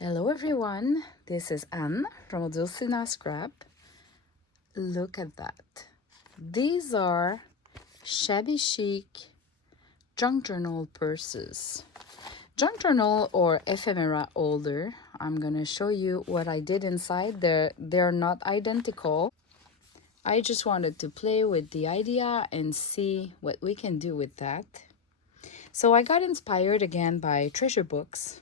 Hello everyone, this is Anne from Odulcina Scrap. Look at that. These are Shabby Chic junk journal purses. Junk journal or ephemera holder. I'm gonna show you what I did inside. They're not identical. I just wanted to play with the idea and see what we can do with that. So I got inspired again by Treasure Books.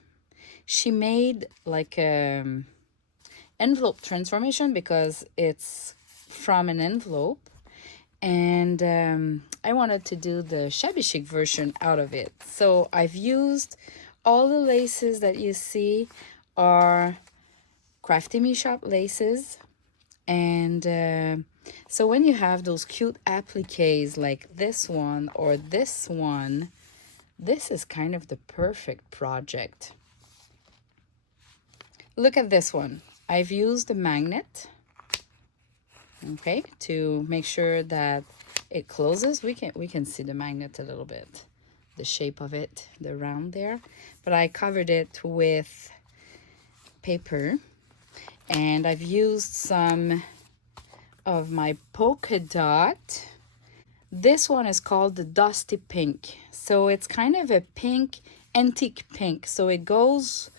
She made like envelope transformation because it's from an envelope, and I wanted to do the Shabby Chic version out of it. So I've used all the laces that you see are Crafty Me Shop laces, and so when you have those cute appliques like this one or this one, this is kind of the perfect project. Look at this one. I've used a magnet, okay, to make sure that it closes. We can see the magnet a little bit, the shape of it, the round there. But I covered it with paper, and I've used some of my polka dot. This one is called the Dusty Pink. So it's kind of a pink, antique pink. So it goes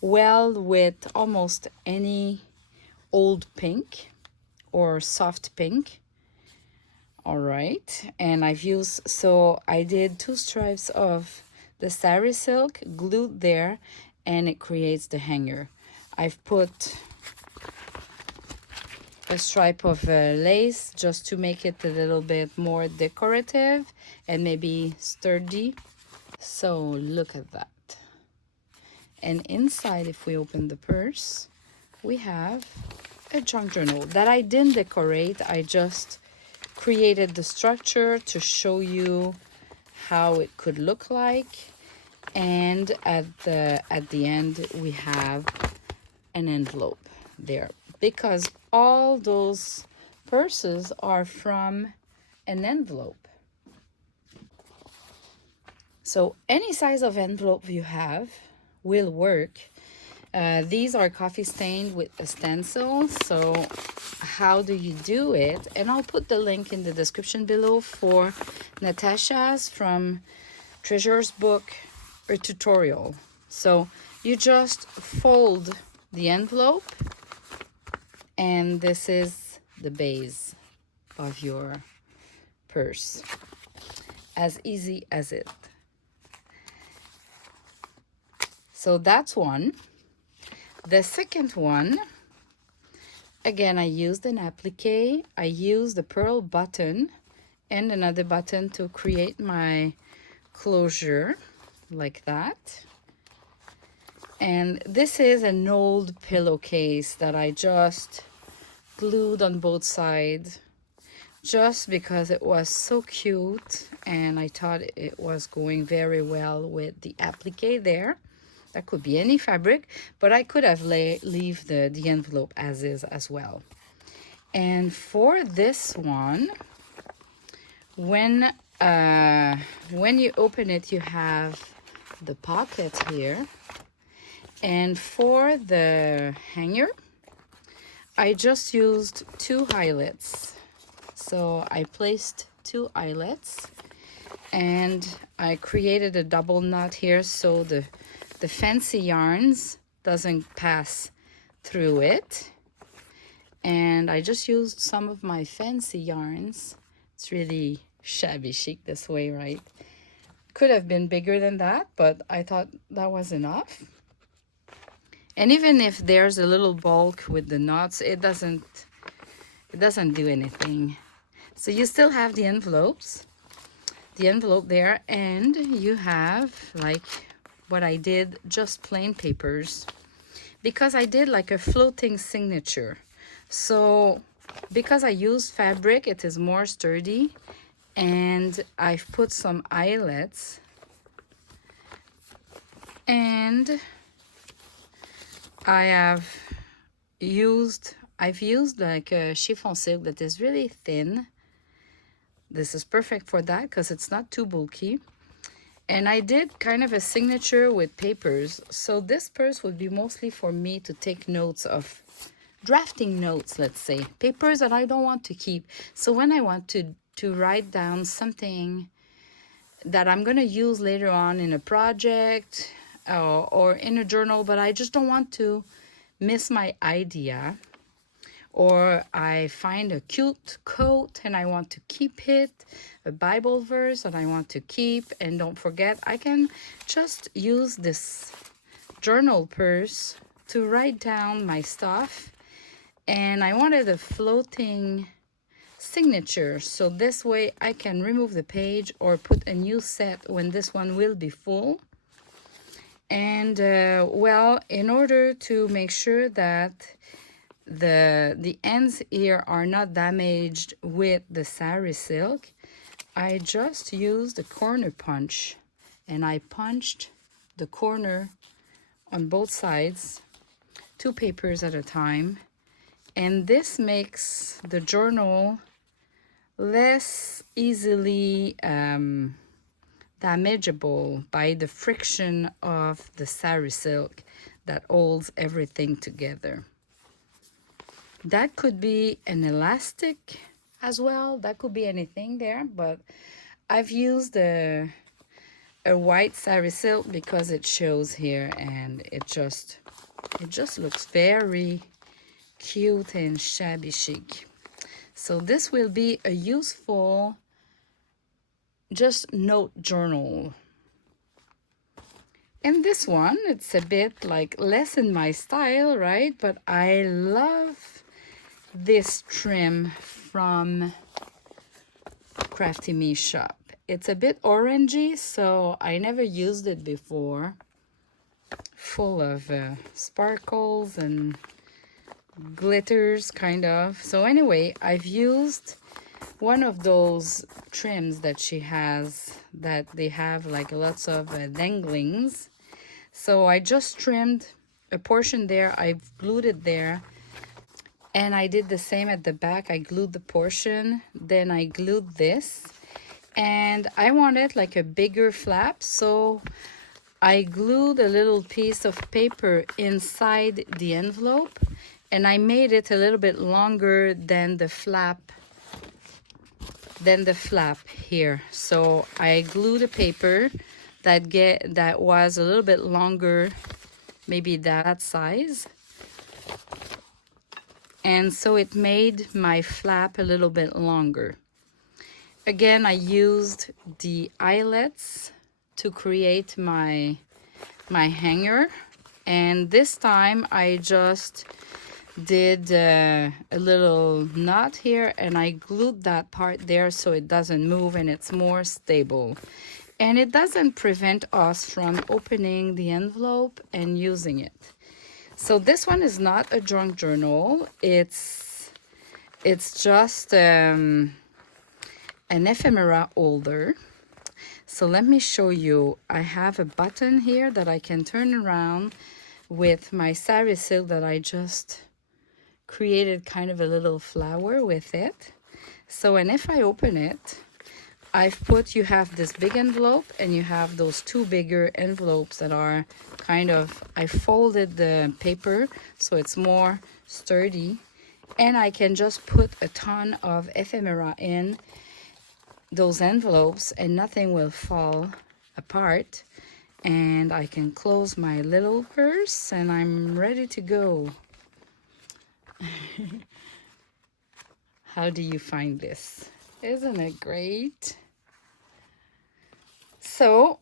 well with almost any old pink or soft pink. All right, and I've used, so I did 2 stripes of the sari silk glued there, and it creates the hanger. I've put a stripe of lace just to make it a little bit more decorative and maybe sturdy. So look at that. And inside, if we open the purse, we have a junk journal that I didn't decorate. I just created the structure to show you how it could look like. And at the end, we have an envelope there, because all those purses are from an envelope. So any size of envelope you have will work. These are coffee stained with a stencil. So how do you do it? And I'll put the link in the description below for Natasha's from Treasure's book or tutorial. So you just fold the envelope, and this is the base of your purse. As easy as it. So that's one. The second one, again, I used an applique. I used a pearl button and another button to create my closure like that. And this is an old pillowcase that I just glued on both sides just because it was so cute, and I thought it was going very well with the applique there. That could be any fabric, but I could have leave the envelope as is as well. And for this one, when you open it, you have the pocket here. And for the hanger, I just used 2 eyelets. So I placed 2 eyelets, and I created a double knot here so the fancy yarns doesn't pass through it. And I just used some of my fancy yarns. It's really shabby chic this way, right? Could have been bigger than that, but I thought that was enough. And even if there's a little bulk with the knots, it doesn't do anything. So you still have the envelope there, and you have like what I did, just plain papers, because I did like a floating signature. So because I used fabric, it is more sturdy, and I've put some eyelets, and I've used like a chiffon silk that is really thin. This is perfect for that because it's not too bulky. And I did kind of a signature with papers. So this purse would be mostly for me to take notes of, drafting notes, let's say. Papers that I don't want to keep. So when I want to write down something that I'm going to use later on in a project or in a journal, but I just don't want to miss my idea. Or I find a cute quote and I want to keep it, a Bible verse that I want to keep, and don't forget, I can just use this journal purse to write down my stuff. And I wanted a floating signature, so this way I can remove the page or put a new set when this one will be full. And well, in order to make sure that the ends here are not damaged with the sari silk, I just used a corner punch, and I punched the corner on both sides, 2 papers at a time. And this makes the journal less easily damageable by the friction of the sari silk that holds everything together. That could be an elastic as well. That could be anything there, but I've used a white sari silk because it shows here, and it just looks very cute and shabby chic. So this will be a useful just note journal. And this one, it's a bit like less in my style, right? But I love this trim from Crafty Me shop. It's a bit orangey, so I never used it before. Full of sparkles and glitters, kind of. So anyway, I've used one of those trims that she has, that they have like lots of danglings. So I just trimmed a portion there, I've glued it there, and I did the same at the back. I glued the portion, then I glued this, and I wanted like a bigger flap, so I glued a little piece of paper inside the envelope, and I made it a little bit longer than the flap here. So I glued a paper that was a little bit longer, maybe that size, and so it made my flap a little bit longer. Again, I used the eyelets to create my hanger, and this time I just did a little knot here, and I glued that part there so it doesn't move and it's more stable, and it doesn't prevent us from opening the envelope and using it. So this one is not a junk journal, it's just an ephemera holder. So let me show you. I have a button here that I can turn around with my sari silk that I just created kind of a little flower with it. So, and if I open it, you have this big envelope and you have those 2 bigger envelopes that are kind of, I folded the paper so it's more sturdy, and I can just put a ton of ephemera in those envelopes and nothing will fall apart, and I can close my little purse and I'm ready to go. How do you find this? Isn't it great? So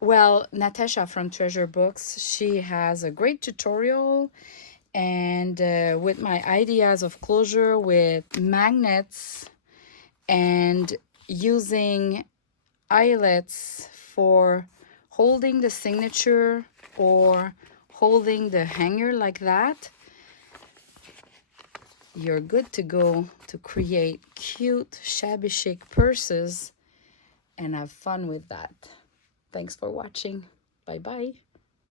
well, Natasha from Treasure Books, she has a great tutorial, and with my ideas of closure with magnets and using eyelets for holding the signature or holding the hanger like that, you're good to go to create cute shabby chic purses and have fun with that. Thanks for watching. Bye bye.